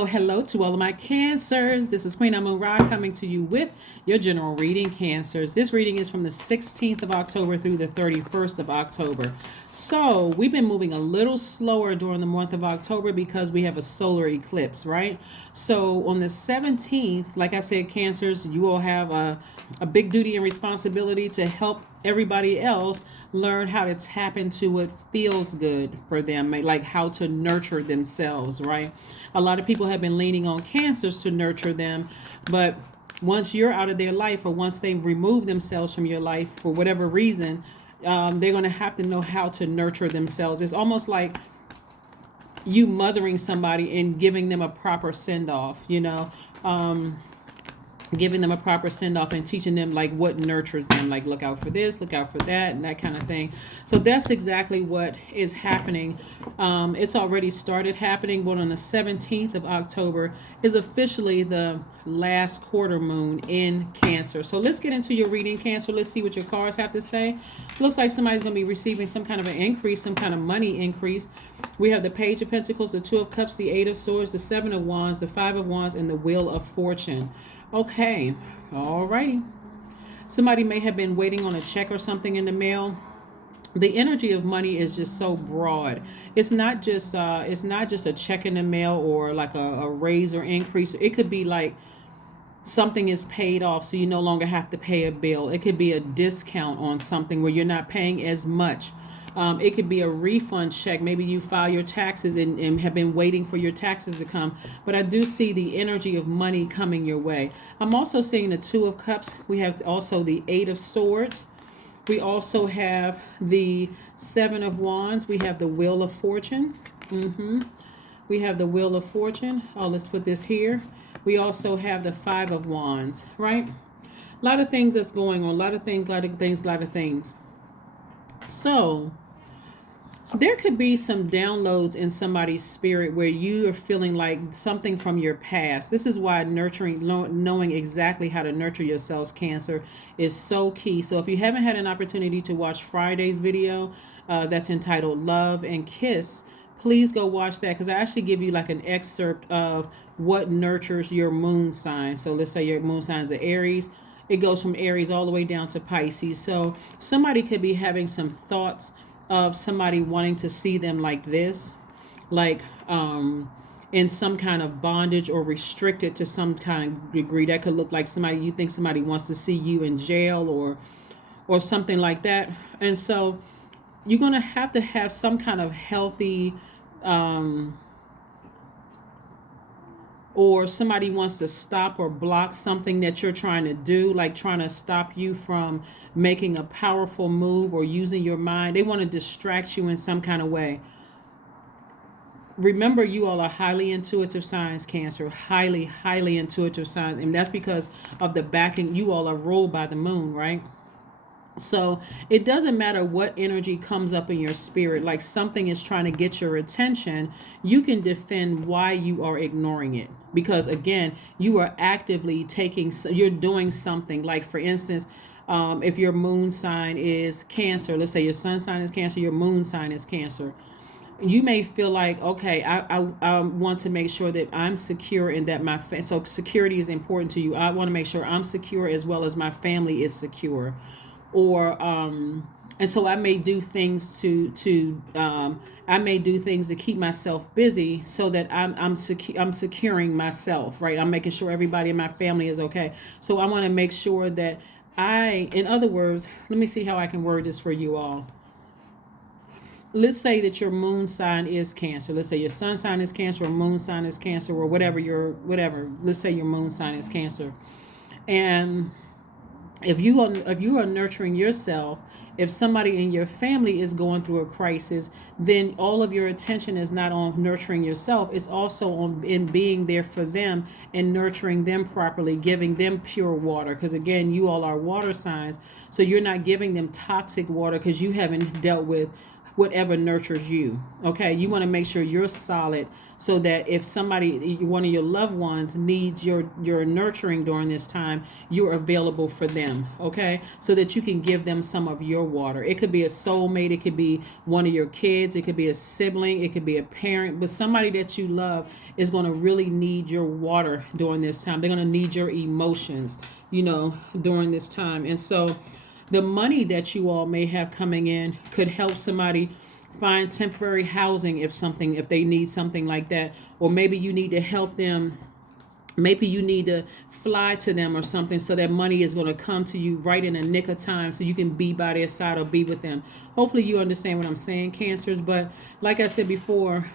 Hello to all of my cancers. This is Queen Amun Ra coming to you with your general reading, cancers. This reading is from the 16th of October through the 31st of October. So we've been moving a little slower during the month of October because we have a solar eclipse, right? So on the 17th, like I said, cancers, you will have a big duty and responsibility to help everybody else learn how to tap into what feels good for them, like how to nurture themselves, right? A lot of people have been leaning on cancers to nurture them, but once you're out of their life or once they remove themselves from your life for whatever reason, they're going to have to know how to nurture themselves. It's almost like you mothering somebody and giving them a proper send off, giving them a proper send off and teaching them like what nurtures them, like look out for this, look out for that, and that kind of thing. So that's exactly what is happening. It's already started happening, but on the 17th of October is officially the last quarter moon in Cancer. So let's get into your reading, Cancer. Let's see what your cards have to say. Looks like somebody's going to be receiving some kind of an increase, some kind of money increase. We have the Page of Pentacles, the Two of Cups, the Eight of Swords, the Seven of Wands, the Five of Wands, and the Wheel of Fortune. Okay, alrighty. Somebody may have been waiting on a check or something in the mail. The energy of money is just so broad. It's not just a check in the mail or like a raise or increase. It could be like something is paid off, so you no longer have to pay a bill. It could be a discount on something where you're not paying as much. It could be a refund check. Maybe you file your taxes and have been waiting for your taxes to come. But I do see the energy of money coming your way. I'm also seeing the Two of Cups. We have also the Eight of Swords. We also have the Seven of Wands. We have the Wheel of Fortune. We have the Wheel of Fortune. Oh, let's put this here. We also have the Five of Wands, right? A lot of things that's going on. A lot of things. So there could be some downloads in somebody's spirit where you are feeling like something from your past. This is why knowing exactly how to nurture yourselves, Cancer, is so key. So if you haven't had an opportunity to watch Friday's video that's entitled Love and Kiss, please go watch that, because I actually give you like an excerpt of what nurtures your moon sign. So let's say your moon sign is the Aries. It goes from Aries all the way down to Pisces. So somebody could be having some thoughts of somebody wanting to see them like this, like in some kind of bondage or restricted to some kind of degree. That could look like you think somebody wants to see you in jail or something like that. And so you're going to have some kind of healthy or somebody wants to stop or block something that you're trying to do, like trying to stop you from making a powerful move or using your mind. They want to distract you in some kind of way. Remember, you all are highly intuitive signs, Cancer, highly, highly intuitive signs. And that's because of the backing. You all are ruled by the moon, right? So it doesn't matter what energy comes up in your spirit, like something is trying to get your attention, you can defend why you are ignoring it. Because again, you are actively you're doing something. Like for instance, if your moon sign is Cancer, let's say your sun sign is Cancer, your moon sign is Cancer. You may feel like, okay, I want to make sure that I'm secure and that so security is important to you. I want to make sure I'm secure as well as my family is secure. Or and so I may do things I may do things to keep myself busy so that I'm securing myself, right? I'm making sure everybody in my family is okay. So I want to make sure that in other words, let me see how I can word this for you all. Let's say that your moon sign is Cancer. Let's say your sun sign is Cancer or moon sign is Cancer or whatever. Let's say your moon sign is Cancer. And if you are nurturing yourself, if somebody in your family is going through a crisis, then all of your attention is not on nurturing yourself. It's also in being there for them and nurturing them properly, giving them pure water. Because again, you all are water signs, so you're not giving them toxic water because you haven't dealt with whatever nurtures you. Okay, you want to make sure you're solid so that if somebody, one of your loved ones, needs your nurturing during this time, you're available for them. Okay, so that you can give them some of your water. It could be a soulmate, it could be one of your kids, it could be a sibling, it could be a parent, but somebody that you love is going to really need your water during this time. They're going to need your emotions, during this time. And so the money that you all may have coming in could help somebody find temporary housing if they need something like that, or maybe you need to help them. Maybe you need to fly to them or something, so that money is going to come to you right in a nick of time, so you can be by their side or be with them. Hopefully you understand what I'm saying, Cancers. But like I said before,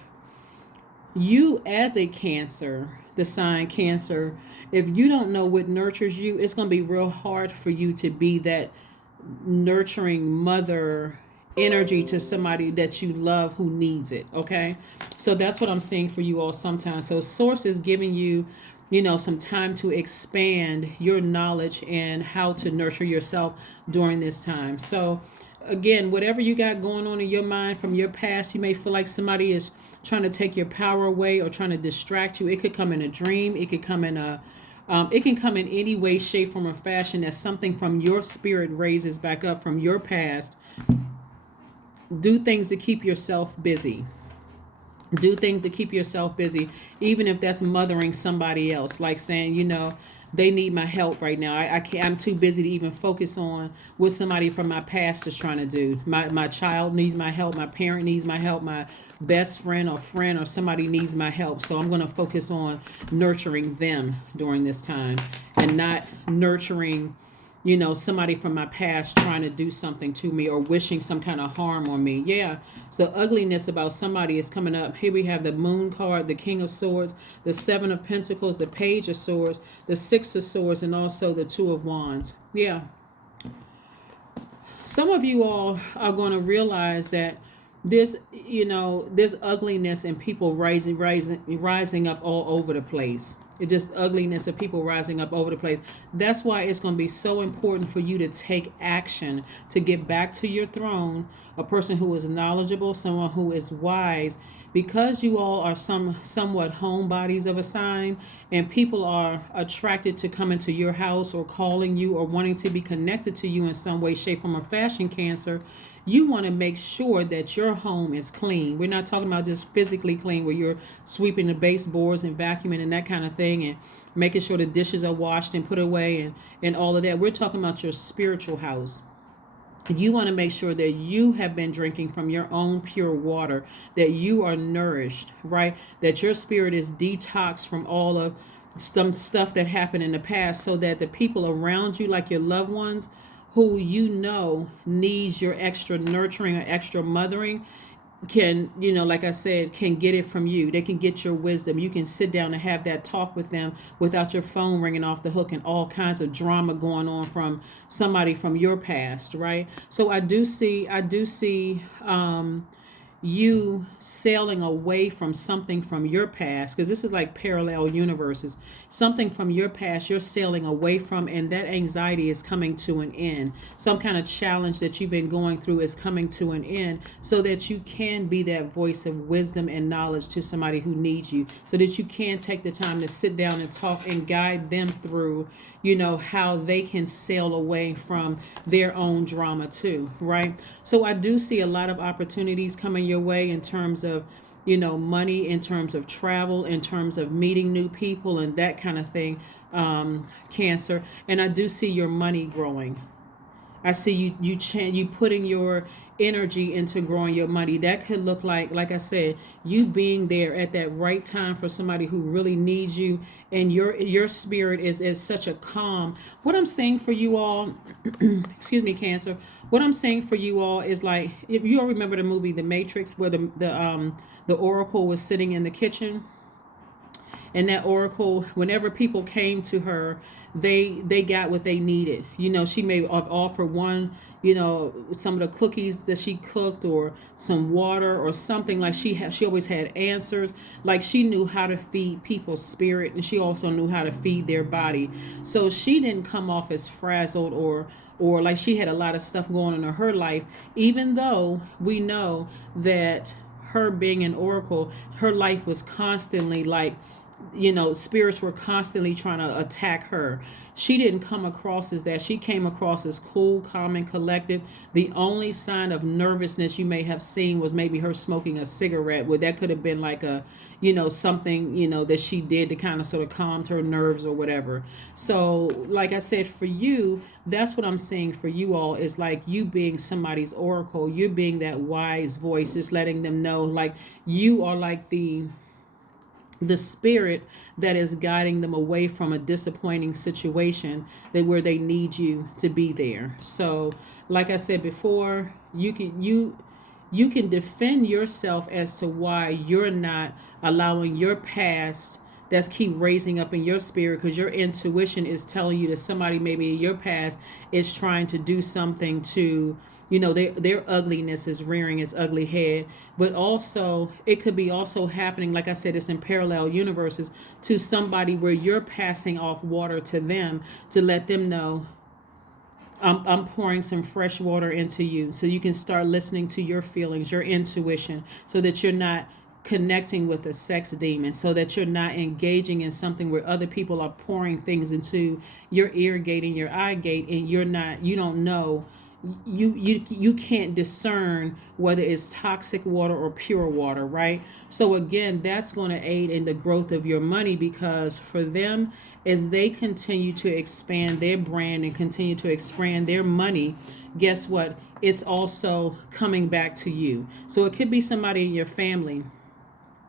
you as a Cancer, the sign Cancer, if you don't know what nurtures you, it's going to be real hard for you to be that nurturing mother energy to somebody that you love who needs it. Okay, so that's what I'm seeing for you all sometimes. So source is giving you, some time to expand your knowledge and how to nurture yourself during this time. So again, whatever you got going on in your mind from your past, you may feel like somebody is trying to take your power away or trying to distract you. It could come in a dream, it could come in it can come in any way, shape, form, or fashion that something from your spirit raises back up from your past. Do things to keep yourself busy. Do things to keep yourself busy, even if that's mothering somebody else, like saying, they need my help right now. I can't, I'm too busy to even focus on what somebody from my past is trying to do. My child needs my help. My parent needs my help. My best friend or somebody needs my help. So I'm going to focus on nurturing them during this time, and not nurturing somebody from my past trying to do something to me or wishing some kind of harm on me. Yeah. So ugliness about somebody is coming up. Here we have the Moon card, the King of Swords, the Seven of Pentacles, the Page of Swords, the Six of Swords, and also the Two of Wands. Yeah. Some of you all are going to realize that there's ugliness and people rising up all over the place. It's just ugliness of people rising up over the place. That's why it's going to be so important for you to take action to get back to your throne, a person who is knowledgeable, someone who is wise, because you all are somewhat homebodies of a sign, and people are attracted to come into your house or calling you or wanting to be connected to you in some way, shape, form, or fashion, Cancer. You want to make sure that your home is clean. We're not talking about just physically clean, where you're sweeping the baseboards and vacuuming and that kind of thing, and making sure the dishes are washed and put away and all of that. We're talking about your spiritual house. You want to make sure that you have been drinking from your own pure water, that you are nourished, right? That your spirit is detoxed from all of some stuff that happened in the past, so that the people around you, like your loved ones, who needs your extra nurturing or extra mothering, can, like I said, can get it from you. They can get your wisdom. You can sit down and have that talk with them without your phone ringing off the hook and all kinds of drama going on from somebody from your past, right? So I do see you sailing away from something from your past, because this is like parallel universes. Something from your past you're sailing away from, and that anxiety is coming to an end. Some kind of challenge that you've been going through is coming to an end, so that you can be that voice of wisdom and knowledge to somebody who needs you, so that you can take the time to sit down and talk and guide them through how they can sail away from their own drama too, right? So I do see a lot of opportunities coming your way in terms of money, in terms of travel, in terms of meeting new people and that kind of thing, Cancer. And I do see your money growing. I see you putting your energy into growing your money. That could look like I said, you being there at that right time for somebody who really needs you, and your spirit is such a calm. What I'm saying for you all, excuse me, Cancer. What I'm saying for you all is, like, if you all remember the movie The Matrix, where the Oracle was sitting in the kitchen. And that Oracle, whenever people came to her, they got what they needed. She may have offered one, some of the cookies that she cooked, or some water or something. Like she always had answers. Like she knew how to feed people's spirit, and she also knew how to feed their body. So she didn't come off as frazzled or like she had a lot of stuff going on in her life, even though we know that her being an oracle, her life was constantly like, you know, spirits were constantly trying to attack her. She didn't come across as that. She came across as cool, calm, and collected. The only sign of nervousness you may have seen was maybe her smoking a cigarette, where that could have been like a, you know, something, you know, that she did to kind of sort of calm her nerves or whatever. So, like I said, for you, that's what I'm saying for you all, is like you being somebody's oracle, you being that wise voice, is letting them know like you are like the spirit that is guiding them away from a disappointing situation, that where they need you to be there. So like I said before, you can defend yourself as to why you're not allowing your past that's keep raising up in your spirit, because your intuition is telling you that somebody maybe in your past is trying to do something to, you know, their ugliness is rearing its ugly head. But also it could be also happening, like I said, it's in parallel universes, to somebody where you're passing off water to them to let them know, I'm pouring some fresh water into you, so you can start listening to your feelings, your intuition, so that you're not connecting with a sex demon, so that you're not engaging in something where other people are pouring things into your ear gate and your eye gate, and you don't know, you can't discern whether it's toxic water or pure water, right? So again, that's going to aid in the growth of your money, because for them, as they continue to expand their brand and continue to expand their money, guess what? It's also coming back to you. So it could be somebody in your family,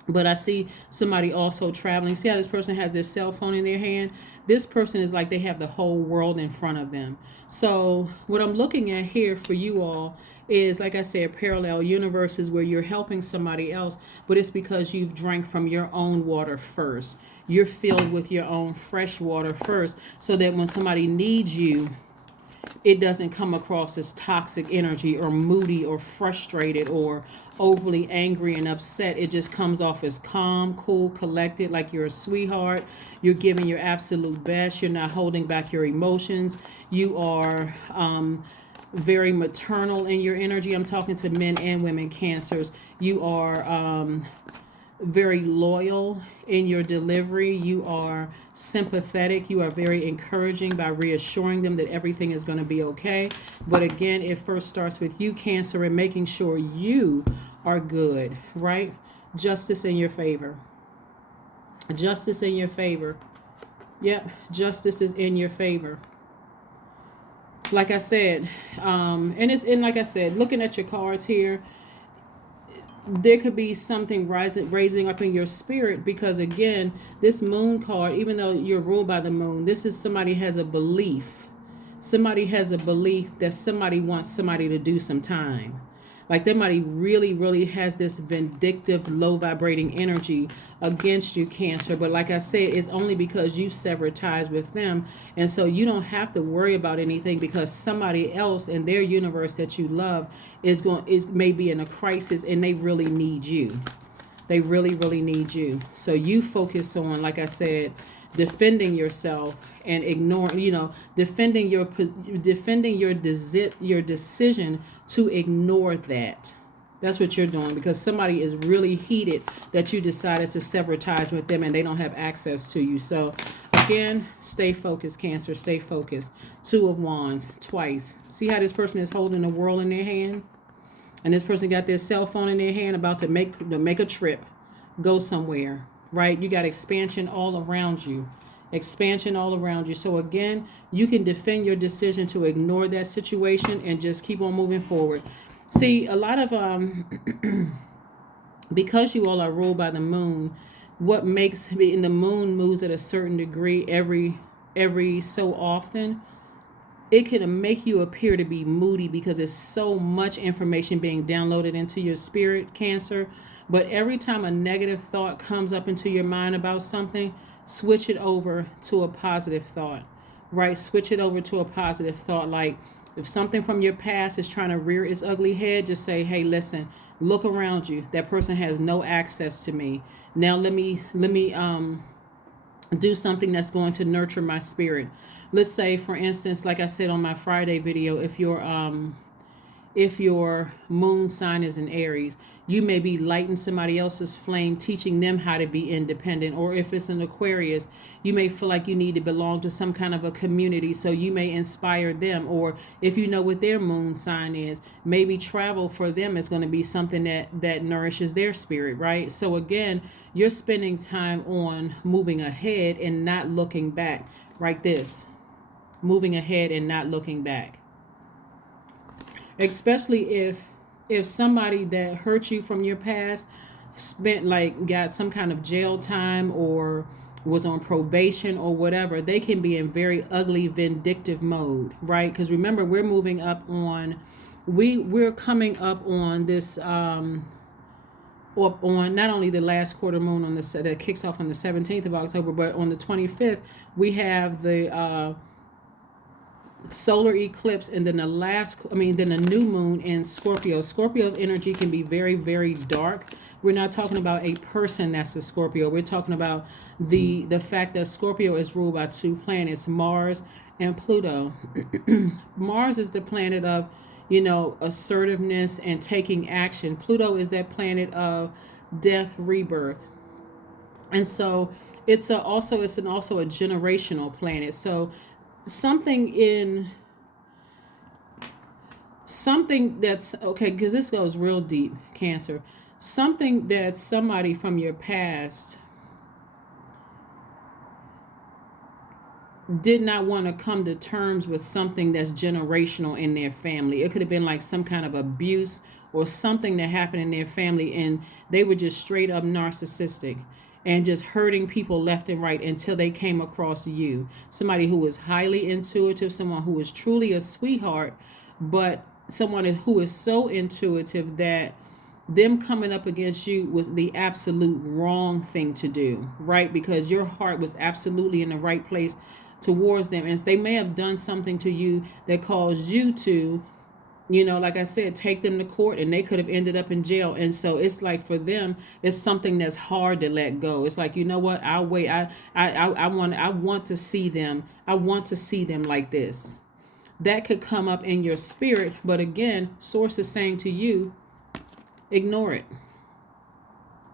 but I see somebody also traveling. See how this person has their cell phone in their hand? This person is like they have the whole world in front of them. So what I'm looking at here for you all is, like I said, parallel universes where you're helping somebody else, but it's because you've drank from your own water first. You're filled with your own fresh water first, so that when somebody needs you, it doesn't come across as toxic energy or moody or frustrated or overly angry and upset. It just comes off as calm, cool, collected, like you're a sweetheart. You're giving your absolute best. You're not holding back your emotions. You are very maternal in your energy. I'm talking to men and women Cancers. You are very loyal in your delivery. You are sympathetic. You are very encouraging by reassuring them that everything is going to be okay. But again, it first starts with you, Cancer, and making sure you are good, right? Justice in your favor. Justice in your favor. Yep, justice is in your favor. Like I said, and like I said, looking at your cards here, there could be something raising up in your spirit, because again, this moon card, even though you're ruled by the moon, this is somebody has a belief. Somebody has a belief that somebody wants somebody to do some time. Like somebody really, really has this vindictive, low vibrating energy against you, Cancer. But like I said, it's only because you severed ties with them. And so you don't have to worry about anything, because somebody else in their universe that you love is maybe in a crisis, and they really need you. They really, really need you. So you focus on, like I said, defending yourself and ignoring, defending your decision to ignore that. That's what you're doing, because somebody is really heated that you decided to sever ties with them and they don't have access to you. So again, stay focused, Cancer. Stay focused. 2 of Wands twice. See how this person is holding the world in their hand? And this person got their cell phone in their hand, about to make a trip, go somewhere, right? You got expansion all around you. Expansion all around you. So again, you can defend your decision to ignore that situation and just keep on moving forward. See, a lot of because you all are ruled by the moon, what makes in the moon moves at a certain degree every so often, it can make you appear to be moody, because there's so much information being downloaded into your spirit, Cancer. But every time a negative thought comes up into your mind about something, switch it over to a positive thought, right? Switch it over to a positive thought. Like if something from your past is trying to rear its ugly head, just say, hey, listen, look around you. That person has no access to me. Now let me do something that's going to nurture my spirit. Let's say, for instance, like I said on my Friday video, if you're if your moon sign is in Aries, you may be lighting somebody else's flame, teaching them how to be independent. Or if it's an Aquarius, you may feel like you need to belong to some kind of a community, so you may inspire them. Or if you know what their moon sign is, maybe travel for them is going to be something that nourishes their spirit, right? So again, you're spending time on moving ahead and not looking back. Right, this moving ahead and not looking back, especially if somebody that hurt you from your past spent, like, got some kind of jail time or was on probation or whatever. They can be in very ugly vindictive mode, right? Because remember, we're moving up on, we're coming up on this or on not only the last quarter moon on the that kicks off on the 17th of October, but on the 25th we have the solar eclipse, and then then the new moon in Scorpio. Scorpio's energy can be very, very dark. We're not talking about a person that's a Scorpio. We're talking about the fact that Scorpio is ruled by two planets, Mars and Pluto. Mars is the planet of, assertiveness and taking action. Pluto is that planet of death, rebirth. And so it's also a generational planet. So something that's okay, because this goes real deep, Cancer. Something that somebody from your past did not want to come to terms with, something that's generational in their family. It could have been like some kind of abuse or something that happened in their family, and they were just straight up narcissistic and just hurting people left and right until they came across you. Somebody who was highly intuitive, someone who was truly a sweetheart, but someone who is so intuitive that them coming up against you was the absolute wrong thing to do, right? Because your heart was absolutely in the right place towards them, and they may have done something to you that caused you to, like I said, take them to court, and they could have ended up in jail. And so it's like, for them, it's something that's hard to let go. It's like, you know what, I'll wait. I want to see them. I want to see them like this. That could come up in your spirit, but again, source is saying to you, ignore it.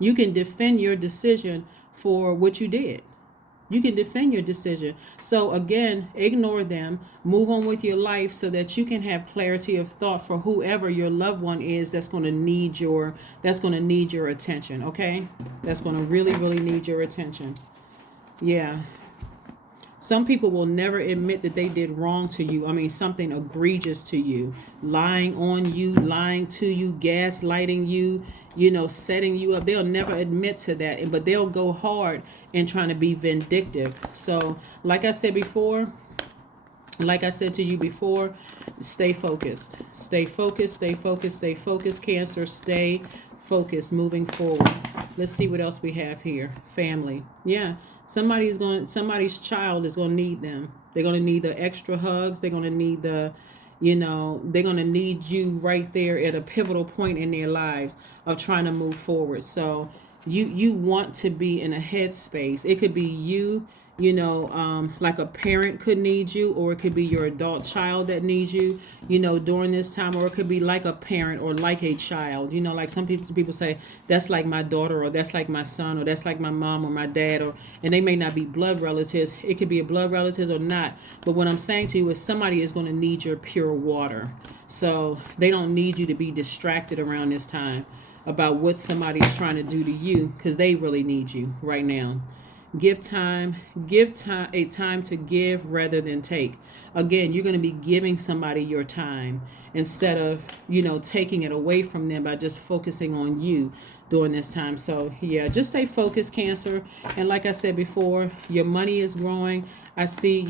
You can defend your decision for what you did. You can defend your decision. So again, ignore them, move on with your life, so that you can have clarity of thought for whoever your loved one is that's going to need your attention, okay? That's going to really, really need your attention. Yeah. Some people will never admit that they did wrong to you. I mean, something egregious to you, lying on you, lying to you, gaslighting you, setting you up. They'll never admit to that, but they'll go hard in trying to be vindictive. So, like I said to you before, stay focused. Stay focused, stay focused, stay focused, Cancer. Stay focused moving forward. Let's see what else we have here. Family. Yeah. Somebody's child is going to need them. They're going to need the extra hugs. They're going to need they're going to need you right there at a pivotal point in their lives of trying to move forward. So you want to be in a headspace. It could be you, like a parent could need you, or it could be your adult child that needs you, during this time, or it could be like a parent or like a child, like some people say, that's like my daughter, or that's like my son, or that's like my mom or my dad, and they may not be blood relatives. It could be a blood relatives or not. But what I'm saying to you is, somebody is going to need your pure water. So they don't need you to be distracted around this time about what somebody's trying to do to you, because they really need you right now. Give time a time to give rather than take. Again, you're going to be giving somebody your time instead of, taking it away from them by just focusing on you during this time. So yeah, just stay focused, Cancer. And like I said before, your money is growing. I see,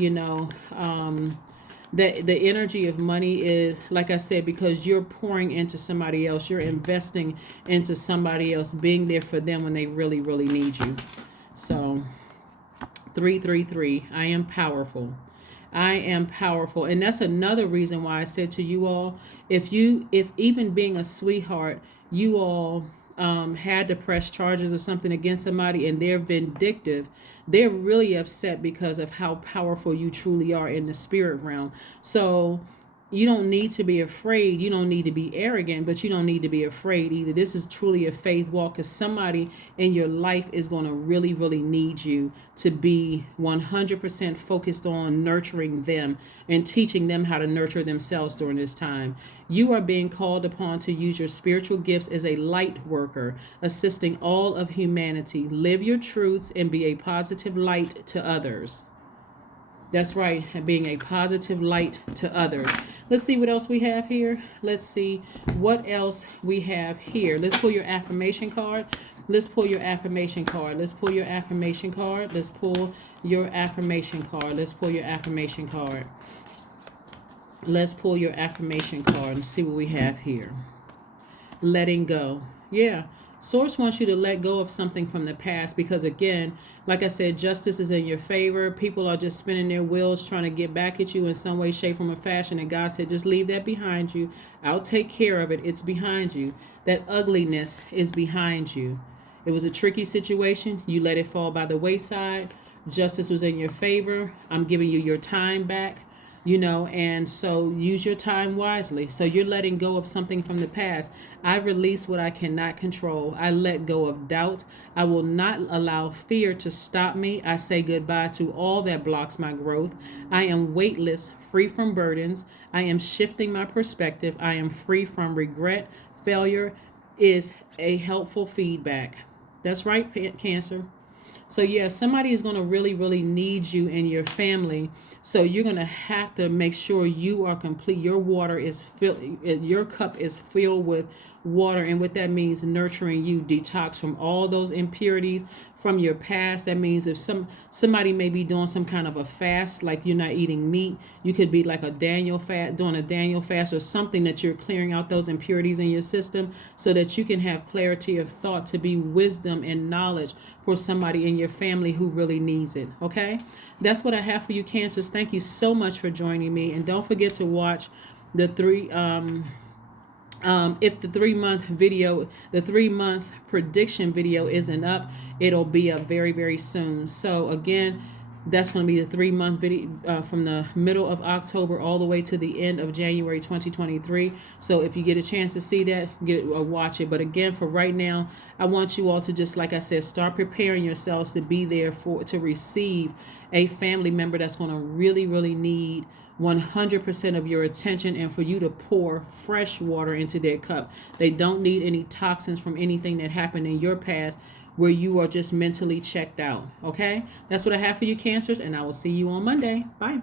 that the energy of money is, like I said, because you're pouring into somebody else, you're investing into somebody else, being there for them when they really, really need you. So 333, I am powerful. I am powerful. And that's another reason why I said to you all, if even being a sweetheart, you all had to press charges or something against somebody and they're vindictive, they're really upset because of how powerful you truly are in the spirit realm. So You don't need to be afraid. You don't need to be arrogant, but you don't need to be afraid either. This is truly a faith walk, because somebody in your life is going to really, really need you to be 100% focused on nurturing them and teaching them how to nurture themselves during this time. You are being called upon to use your spiritual gifts as a light worker, assisting all of humanity. Live your truths and be a positive light to others. That's right, being a positive light to others. Let's see what else we have here. Let's see what else we have here. Let's pull your affirmation card. Let's pull your affirmation card. Let's pull your affirmation card. Let's pull your affirmation card. Let's pull your affirmation card. Let's pull your affirmation card and see what we have here. Letting go. Yeah. Source wants you to let go of something from the past, because again, like I said, justice is in your favor. People are just spinning their wheels trying to get back at you in some way, shape, form, or fashion. And God said, just leave that behind you. I'll take care of it. It's behind you. That ugliness is behind you. It was a tricky situation. You let it fall by the wayside. Justice was in your favor. I'm giving you your time back. And so use your time wisely. So you're letting go of something from the past. I release what I cannot control. I let go of doubt. I will not allow fear to stop me. I say goodbye to all that blocks my growth. I am weightless, free from burdens. I am shifting my perspective. I am free from regret. Failure is a helpful feedback. That's right, Cancer. So yeah, somebody is going to really, really need you in your family. So you're going to have to make sure you are complete. Your water is filled. Your cup is filled with water. And what that means, nurturing you, detox from all those impurities from your past. That means if somebody may be doing some kind of a fast, like you're not eating meat, you could be like a Daniel fast, doing a Daniel fast or something, that you're clearing out those impurities in your system so that you can have clarity of thought, to be wisdom and knowledge for somebody in your family who really needs it. Okay? That's what I have for you, Cancers. Thank you so much for joining me. And don't forget to watch the if the 3 month video, the 3 month prediction video isn't up, it'll be up very, very soon. So again, that's going to be the 3 month video from the middle of October all the way to the end of January 2023. So if you get a chance to see that, watch it. But again, for right now, I want you all to just, like I said, start preparing yourselves to be there to receive a family member that's going to really, really need 100% of your attention, and for you to pour fresh water into their cup. They don't need any toxins from anything that happened in your past where you are just mentally checked out. Okay? That's what I have for you, Cancers, and I will see you on Monday. Bye.